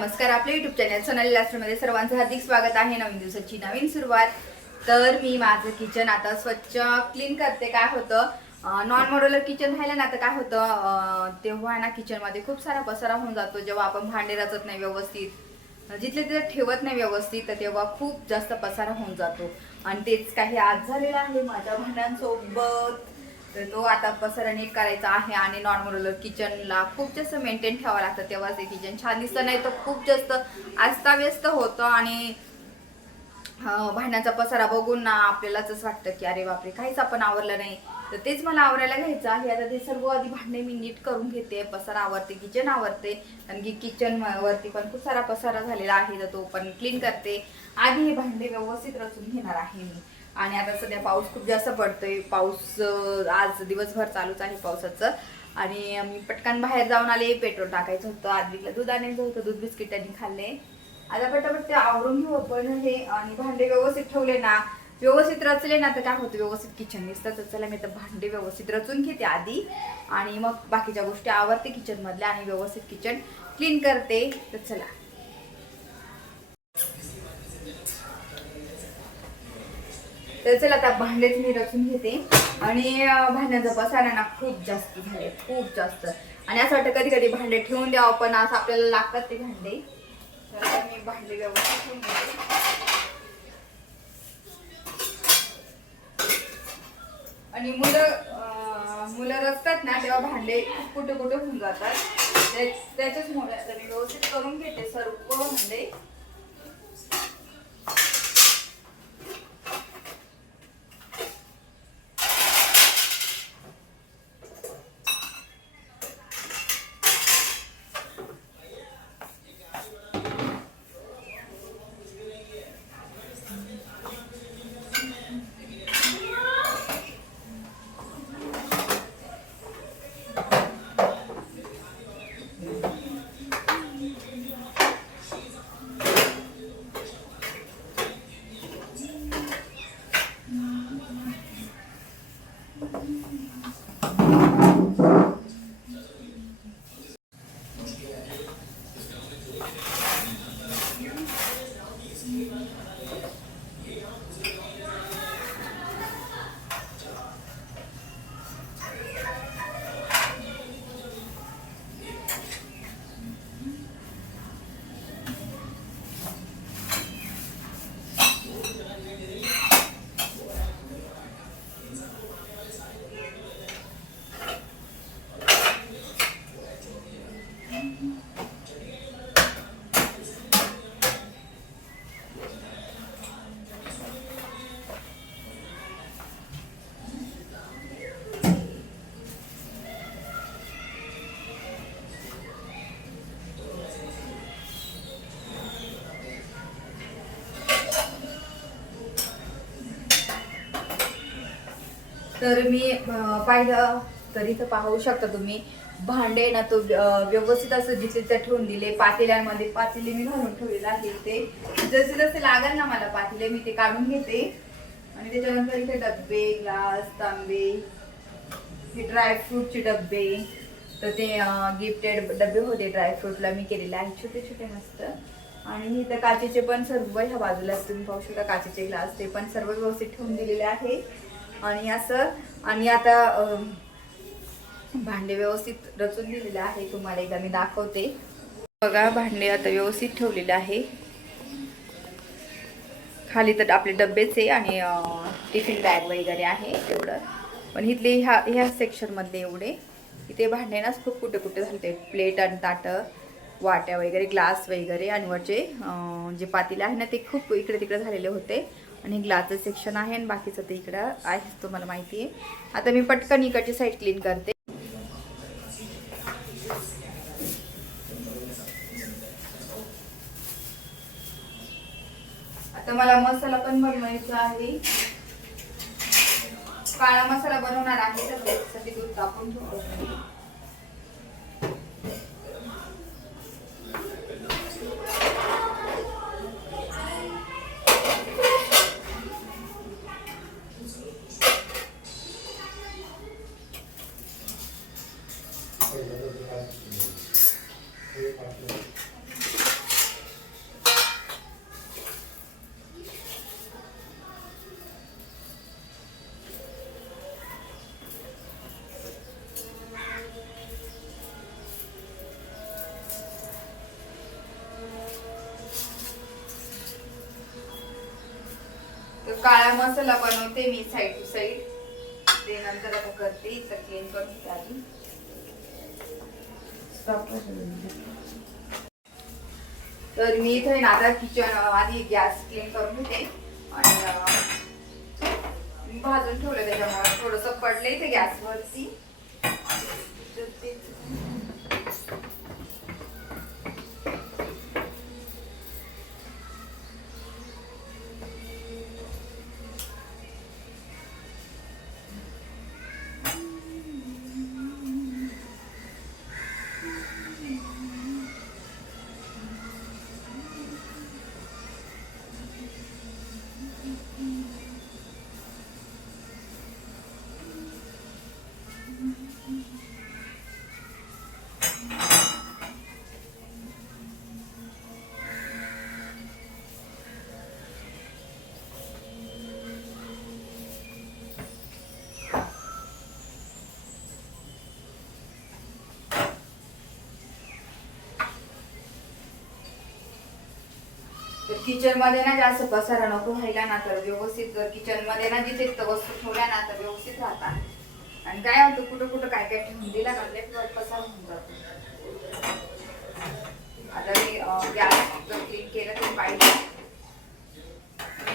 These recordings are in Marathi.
नमस्कार. आपल्या युट्यूब चॅनल सोनाली लास्टमध्ये सर्वांचं हार्दिक स्वागत आहे. नवीन दिवसाची नवीन सुरुवात. तर मी माझं किचन आता स्वच्छ क्लीन करते. काय होतं, नॉन मॉड्युलर किचन राहिलं ना, तर काय होतं, तेव्हा ना किचनमध्ये खूप सारा पसारा होऊन जातो. जेव्हा आपण भांडे रचत नाही व्यवस्थित, जिथले तिथे ठेवत नाही व्यवस्थित, तर तेव्हा खूप जास्त पसारा होऊन जातो. आणि तेच काही आज झालेलं आहे माझ्या भांड्यांसोबत. तर तो आता पसारा नीट करायचा आहे. आणि नॉन मॉड्युलर किचनला खूप जास्त मेंटेन ठेवावं लागतं, तेव्हाच ते किचन छान दिसतं. नाही तर खूप जास्त अस्ताव्यस्त होतं आणि भांड्याचा पसारा बघून ना आपल्यालाच असं वाटतं की अरे बापरे, काहीच आपण आवरलं नाही. तर तेच मला आवरायला घ्यायचं आहे. आता ते सर्व आधी भांडे मी नीट करून घेते, पसारा आवरते, किचन आवरते. कारण की किचन वरती पण खूप सारा पसारा झालेला आहे, तर तो पण क्लीन करते. आधी हे भांडे व्यवस्थित रचून घेणार आहे मी. आणि आता सध्या पाऊस खूप जास्त पडतोय. पाऊस आज दिवसभर चालूच आहे पावसाचं. आणि मी पटकन बाहेर जाऊन आले, पेट्रोल टाकायचं होतं, आदवीला दूध आणायचं होतं, दूध बिस्किटांनी खाल्ले. आता पटापट ते आवरून घेऊ आपण हे. आणि भांडे व्यवस्थित ठेवले ना, व्यवस्थित रचले ना, तर काय होतं, व्यवस्थित किचन दिसतं. तर चला मी तर भांडे व्यवस्थित रचून घेते आधी, आणि मग बाकीच्या गोष्टी आवरते किचन मधल्या आणि व्यवस्थित किचन क्लीन करते. तर चला. तर चला आता भांडेच मी रचून घेते. आणि भांड्याचा पसारा ना खूप जास्त झाले, खूप जास्त. आणि असं वाटतं कधी कधी भांडे ठेवून द्यावं, पण असं आपल्याला लागतात ते भांडे. तर आता मी भांडे व्यवस्थित ठेवून घेते. आणि मुलं रचतात ना, तेव्हा भांडे खूप कुठे कुठे होऊन जातात. त्याच्याचमुळे आता मी व्यवस्थित करून घेते सर्व भांडे. तर मी पाहिलं तर इथं पाहू शकता तुम्ही, भांडे ना तो व्यवस्थित असं जिथे त्या ठेवून दिले. पातेल्यांमध्ये पातेले मी घालून ठेवलेलं आहे. ते जसे जसे लागेल ना मला पातेले, मी ते काढून घेते. आणि त्याच्यानंतर इथे डब्बे, ग्लास, तांबे, हे ड्रायफ्रूटचे डब्बे. तर ते गिफ्टेड डबे होते, ड्रायफ्रूटला मी केलेले आहेत छोटे छोटे मस्त. आणि इथं काचेचे पण सर्व ह्या बाजूला तुम्ही पाहू शकता, काचेचे ग्लास ते पण सर्व व्यवस्थित ठेवून दिलेले आहे. आणि असं. आणि आता भांडे व्यवस्थित रचून दिलेले आहे, तुम्हाला एकदा मी दाखवते. बघा, भांडे आता व्यवस्थित ठेवलेले आहे. खाली तर आपले डब्बेच आहे आणि टिफिन बॅग वगैरे आहे तेवढं. पण इथले ह्या सेक्शन मधले एवढे इथे भांडे ना खूप कुठे कुठे झाले. प्लेट आणि ताटं, वाट्या वगैरे, ग्लास वगैरे. आणि वरचे जे पातेले आहे ना, ते खूप इकडे तिकडे झालेले होते. आणि ग्लासचं सेक्शन आहे आणि बाकीचं ते इकडं आहे, तुम्हाला माहिती आहे. आता मी पटकन इकडची साईड क्लीन करते. आता मला मसाला पण बनवायचा आहे. काळा मसाला बनवणार आहे, तर त्यासाठी दूध तापवून ठेवतो. काळा मसाला बनवते मी साईड टू साईड, ते नंतर आता करते. इथं क्लीन करून घेते आधी. तर मी इथे ना आता किचन आधी गॅस क्लीन करून घेते आणि भाजून ठेवलं त्याच्यामुळे थोडस पडलं इथे गॅसवरती. किचन मध्ये ना जास्त पसारा नको व्हायला ना, तर व्यवस्थित जर किचन मध्ये ना जिथे वस्तू ठेवल्या ना तर व्यवस्थित राहतात. आणि काय होतं कुठं कुठं काय काय ठेवून दिला ना पसारा होऊन जातो. आता मी गॅस क्लीन केलं तरी पाहिजे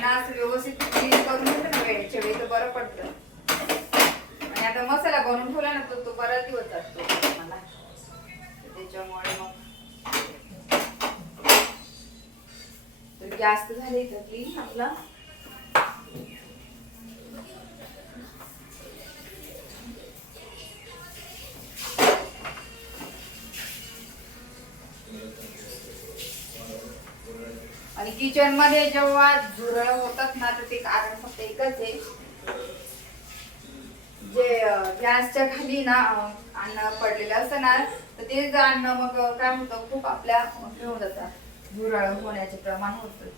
ना, असं व्यवस्थित क्लीन करून घेतलं ना वेळेच्या वेळी तर बरं पडतं. आणि आता मसाला बनवून ठेवला ना तो बराच दिवस जातो मला, त्याच्यामुळे मग जास्त झाले तर क्लीन आपला. आणि किचन मध्ये जेव्हा झुरळ होतात ना तर ते कारण फक्त एकच आहे, जे गॅसच्या खाली ना अन्न पडलेलं असतं ना तर ते अन्न मग काय होतं खूप आपल्या घेऊन जातात, झुरळ होण्याचे प्रमाण होतं.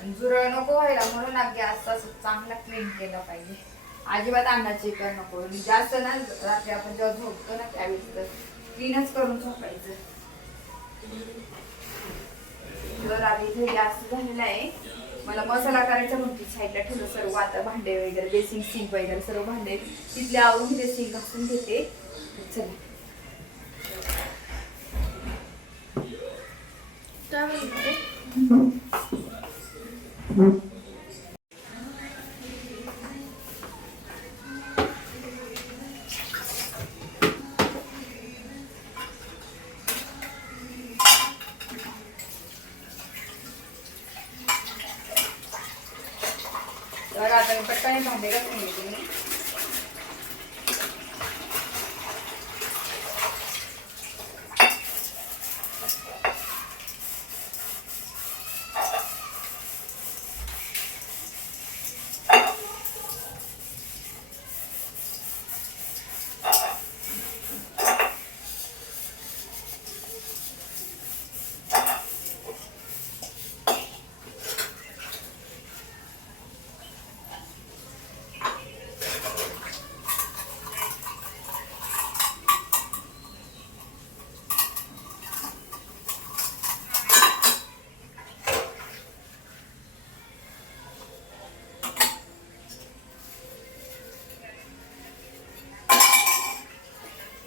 आणि झुरळ नको व्हायला म्हणून गॅस असं चांगला क्लीन केलं पाहिजे. अजिबात अन्नाची कर नको जास्त ना, रात्री आपण जेव्हा झोपतो ना त्यावेळेस तर क्लीनच करून झोपायचं. तर आधी इथे गॅस झालेला आहे, मला मसाला करायचा म्हणते साईडला ठेवलं सर्व. आता भांडे वगैरे बेसिंग सिंक वगैरे सर्व भांडे तिथले आवरून घेते, सिंक घासून घेते. चला काय आता पटकन भांडे घासून घेते मी.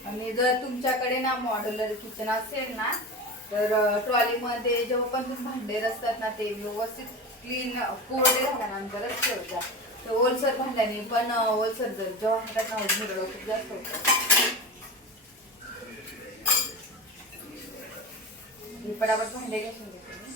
आणि जर तुमच्याकडे ना मॉड्युलर किचन असेल ना तर ट्रॉलीमध्ये जेव्हा पण तुम्ही भांडे असतात ना ते व्यवस्थित क्लीन कोरडे झाल्यानंतरच ठेवता. तर ओलसर भांड्याने पण ओलसर जर जेव्हा हातात ना झुरळ खूप जास्त होतं. पटापट भांडे घासून घेते मी.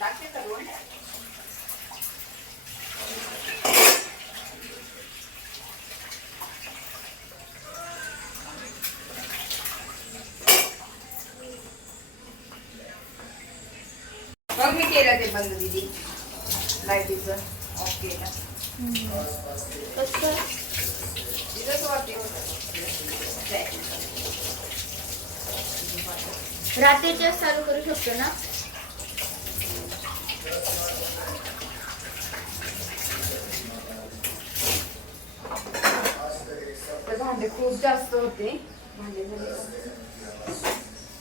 टाकते करून मग मी केलं ते बंद दिदी लाईटीचं ऑफ केलं. कसं तिथंच वरती होतं. रात्रीच्या चालू करू शकतो ना? तर भांडे खूप जास्त होते भांडे झाले.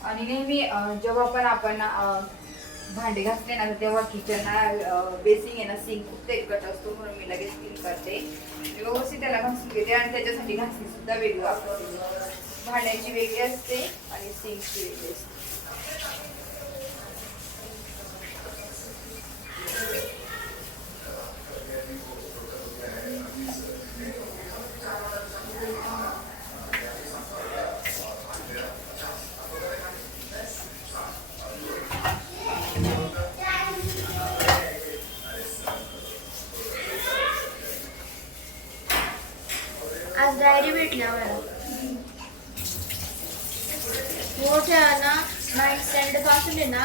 आणि नेहमी जेव्हा पण आपण भांडे घासले ना तेव्हा किचनला बेसिंग आहे ना सिंक खूप तेलकट असतो म्हणून मी लगेच क्लीन करते. व्यवस्थित त्याला घासून घेते आणि त्याच्यासाठी घासणी सुद्धा वेगळी वापरते. भांड्याची वेगळी असते आणि सिंकची वेगळी असते. आज डायरी भेटली आम्हाला मोठ्या ना. 9th स्टँडर्ड पासून आहे ना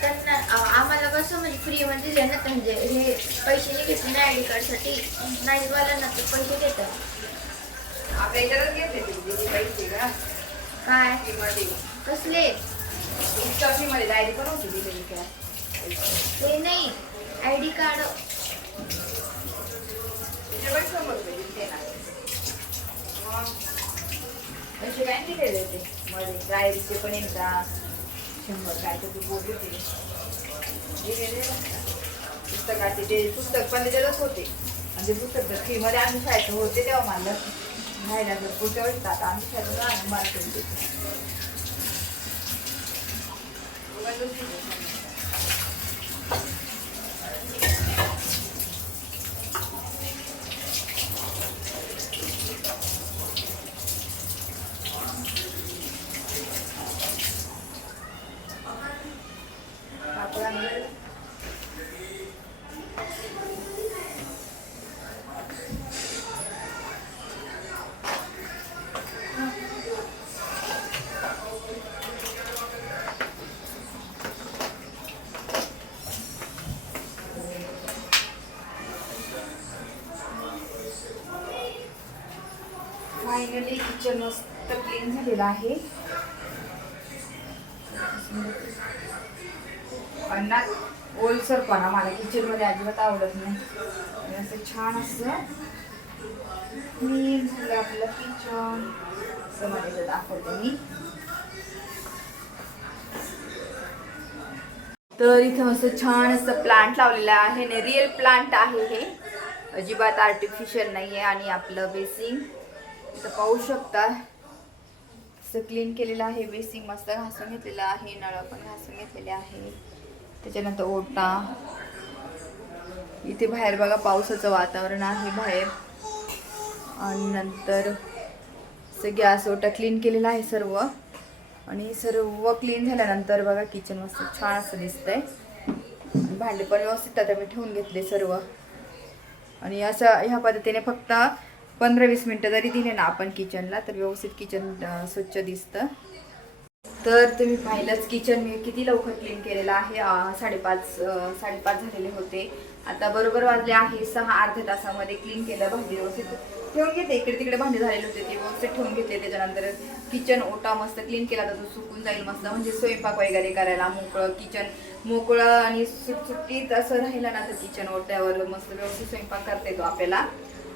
त्यांना आम्हाला कसं म्हणजे फ्री मध्ये देण्यात म्हणजे हे पैसे नाही घेतले ना ID कार्डसाठी. 9th वाल्यांना ते पैसे देतात. आपल्या इकडे घेतले ते पैसे का काय फ्रीमध्ये कसले इतका फ्रीमध्ये डायरी पण होती दिलेली का ते नाही ID कार्ड तिथे पण 100 रुपये दिले ना. पैसे काय नाही दिलेले ते मध्ये डायरीचे पण एकदा 100 काय तर तू बोलली होती दिलेले पुस्तकाचे ते पुस्तक पण त्याच्यातच होते. आणि ते पुस्तक जर फ्रीमध्ये आम्ही शाळेत होते तेव्हा मला राहायला जर पुढच्या वेळेस आता आम्ही शाळेतून आणून मार्केट फायनली किचन मस्त क्लीन झालेलं आहे. अन्नात ओलसरपणा मला किचनमध्ये अजिबात आवडत नाही. आणि असं छान असं क्लीन झालं आपलं किचन. असं मध्ये दाखवते मी. तर इथं मस्त छान असं प्लांट लावलेलं आहे आणि रिअल प्लांट आहे हे, अजिबात आर्टिफिशियल नाही आहे. आणि आपलं बेसिंग इथं पाहू शकता असं क्लीन केलेलं आहे. बेसिंग मस्त घासून घेतलेलं आहे. नळ पण घासून घेतलेले आहे. त्याच्यानंतर ओटा. इथे बाहेर बघा पावसाचं वातावरण आहे बाहेर. आणि नंतर गॅस ओटा क्लीन केलेला आहे सर्व. आणि सर्व क्लीन झाल्यानंतर बघा किचन मस्त छान असं दिसतंय. भांडे पण व्यवस्थित आता मी ठेवून घेतले सर्व. आणि असं ह्या पद्धतीने फक्त 15-20 मिनटं जरी दिले ना आपण किचनला तर व्यवस्थित किचन स्वच्छ दिसतं. तर तुम्ही पाहिलंच किचन मी किती लवकर क्लीन केलेलं आहे. 5:30 झालेले होते. आता बरोबर वाजले आहे 6. अर्ध्या तासामध्ये क्लीन केलं. भांडी व्यवस्थित ठेवून घेते. इकडे तिकडे भांडे झालेले होते ते व्यवस्थित ठेवून घेतले. त्याच्यानंतर किचन ओटा मस्त क्लीन केला तर तो सुकून जाईल मस्त. म्हणजे स्वयंपाक वगैरे करायला मोकळं किचन मोकळं आणि सुटसुटीत असं राहिलं ना तर किचन ओट्यावर मस्त व्यवस्थित स्वयंपाक करता येतो आपल्याला.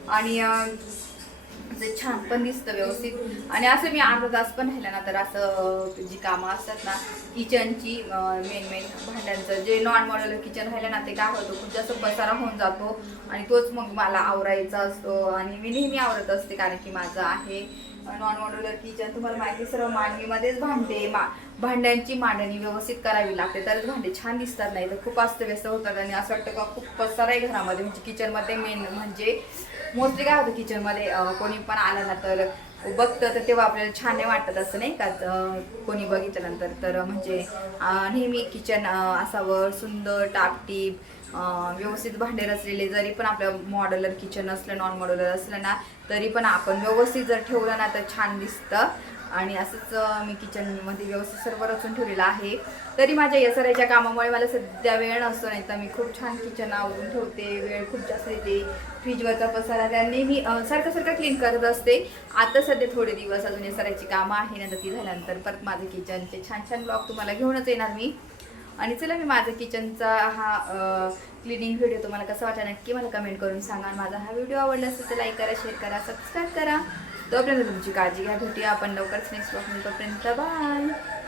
आणि असं छान पण दिसतं व्यवस्थित. आणि असं मी अर्धा तास पण राहिला ना तर असं जी कामं असतात ना किचनची मेन भांड्यांचं जे नॉन मॉड्युलर किचन राहिलं ना ते काय होतं खूप जास्त पसारा होऊन जातो. आणि तोच मग मला आवरायचा असतो. आणि मी नेहमी आवरत असते कारण की माझं आहे नॉन मॉड्युलर किचन. तुम्हाला माहिती सर्व मांडणीमध्येच भांड्यांची मांडणी व्यवस्थित करावी लागते तरच भांडे छान दिसतात. नाही तर खूप अस्तव्यस्त होतात. आणि असं वाटतं का खूप पसारा आहे घरामध्ये. म्हणजे किचनमध्ये मेन म्हणजे मोस्टली काय होतं किचनमध्ये कोणी पण आलं ना तर बघतं तर तेव्हा आपल्याला छान नाही वाटत असं नाही का कोणी बघितल्यानंतर. तर म्हणजे नेहमी किचन असावं सुंदर टापटीप व्यवस्थित भांडे रचलेले. जरी पण आपलं मॉड्युलर किचन असलं नॉन मॉड्युलर असलं ना तरी पण आपण व्यवस्थित जर ठेवलं ना तर छान दिसतं. आणि असंच मी किचनमध्ये व्यवस्थित सर्व रचून ठेवलेलं आहे. तरी माझ्या या सरायच्या कामामुळे मला सध्या वेळ नसतो, नाही तर मी खूप छान किचन आवरून ठेवते. वेळ खूप जास्त येते. फ्रीजवरचा पसारा त्यांनी मी सारखं क्लीन करत असते. आता सध्या थोडे दिवस अजून या सरायची कामं आहे, नंतर ती झाल्यानंतर परत माझं किचनचे छान ब्लॉग तुम्हाला घेऊनच येणार मी. आणि चला मी माझा किचनचा हा क्लिनिंग व्हिडिओ तुम्हाला कसा वाटला नक्की मला कमेंट करून सांगा. माझा हा व्हिडिओ आवडला असेल तर लाईक करा, शेअर करा, सबस्क्राईब करा. तोपर्यंत तुमची काळजी घ्या. भेटूया आपण लवकरच नेक्स्ट ब्लॉग. तोपर्यंत बाय.